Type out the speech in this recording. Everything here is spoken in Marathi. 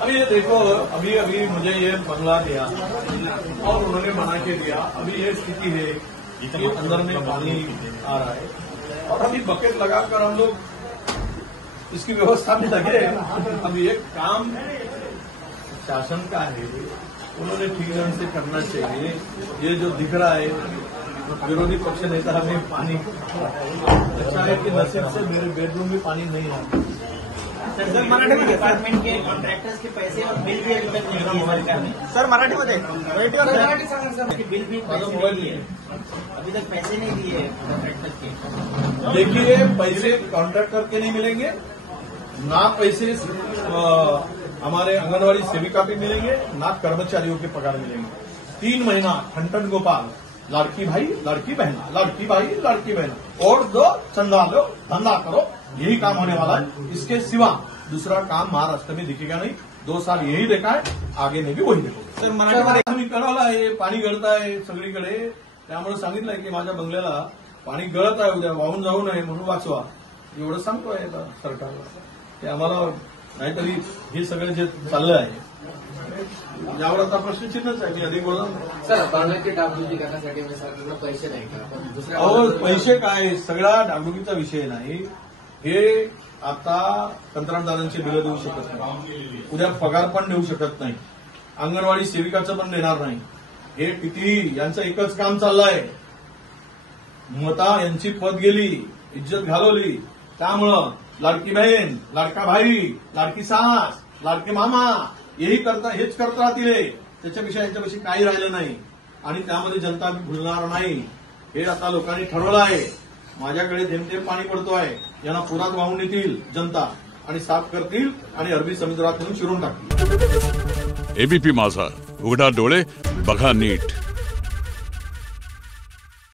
अभी ये देखो, अभी अभी मुझे ये बंगला दिया और उन्होंने बना के दिया। अभी ये स्थिति है कि अंदर में पानी आ रहा है और अभी बकेट लगाकर हम लोग इसकी व्यवस्था में लगे। अभी एक काम शासन का है, उन्होंने ठीक ढंग से करना चाहिए। ये जो दिख रहा है विरोधी पक्ष नेता हमें पानी, अच्छा है कि नसीब से मेरे बेडरूम में पानी नहीं आता। सर मराठी डिपार्टमेंट के कॉन्ट्रॅक्टर्स के पैसे और बिल भी अभी तक नहीं दिए सरकार ने। सर मराठीमध्ये बिल भी अभी तक पैसे नहीं दिए कॉन्ट्रैक्टर के। देखिए, पैसे कॉन्ट्रैक्टर के नहीं मिलेंगे ना, पैसे हमारे आंगनवाड़ी सेविका पे मिलेंगे ना, कर्मचारियों के पगार मिलेंगे। 3 महीना ठंडन गोपाल, लड़की भाई लड़की बहना, लड़की भाई लड़की बहना, और दो चंदा लो, धंधा करो, यही काम होने वाला है। इसके सिवा दूसरा काम महाराष्ट्र में दिखेगा नहीं। 2 साल यही देखा है, आगे में भी वही देखो। सर मराठीमध्ये आम्ही कळवलं आहे, पाणी गळत आहे सगळीकडे, त्यामुळे सांगितलंय की माझ्या बंगल्याला पाणी गळत आहे, उद्या वाहून जाऊ नये म्हणून वाचवा, एवढं सांगतोय आता सरकारला। ते आम्हाला नाहीतरी हे सगळं जे चाललं आहे यावर आता प्रश्नचिन्हच आहे की अधिक बोला। सर पाण्याची डागडुजी करण्यासाठी सरकारला पैसे नाही का? दुसऱ्या अहो पैसे काय, सगळा डागडुगीचा विषय नाही। हे आता कंत्राटदारांचे बिलं देऊ शकत नाही, उद्या पगार पण देऊ शकत नाही, अंगणवाडी सेविकाचं पण देणार नाही। हे किती यांचं एकच काम चाललंय, मता यांची पद गेली, इज्जत घालवली, त्यामुळं लाडकी बहीण, लाडका भाई, लाडकी सास, लाडके मामा हेच करत राहतील। त्याच्यापेक्षा यांच्यापेक्षा काही राहिलं नाही आणि त्यामध्ये जनता भुलणार नाही, हे आता लोकांनी ठरवलं आहे। माझ्याकडे थेंब पाणी पडतो आहे, यांना पुरात वाहून येतील जनता आणि साफ करतील आणि अरबी समुद्रात नेऊन शिरून टाकतील। एबीपी माझा, उघडा डोळे बघा नीट।